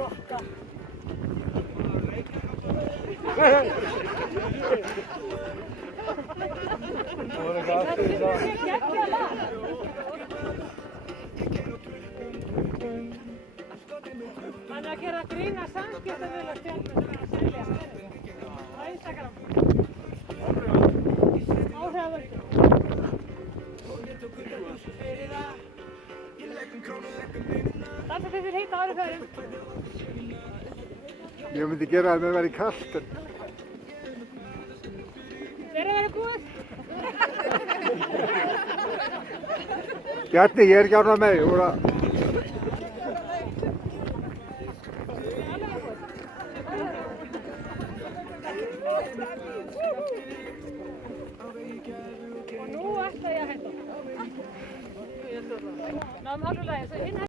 rotta. Hann að gera grín að samskiptamiðla stjórnum að selja á Instagram. Áhrifavaldur. Dansa þið fyrir heita ári færum. Ég myndi gera það með að vera í kalt. Þeir að vera góð. Bjarni, ég er ekki ánægður með því. Og nú ætla ég að hætta. Náðum hálfu lagi.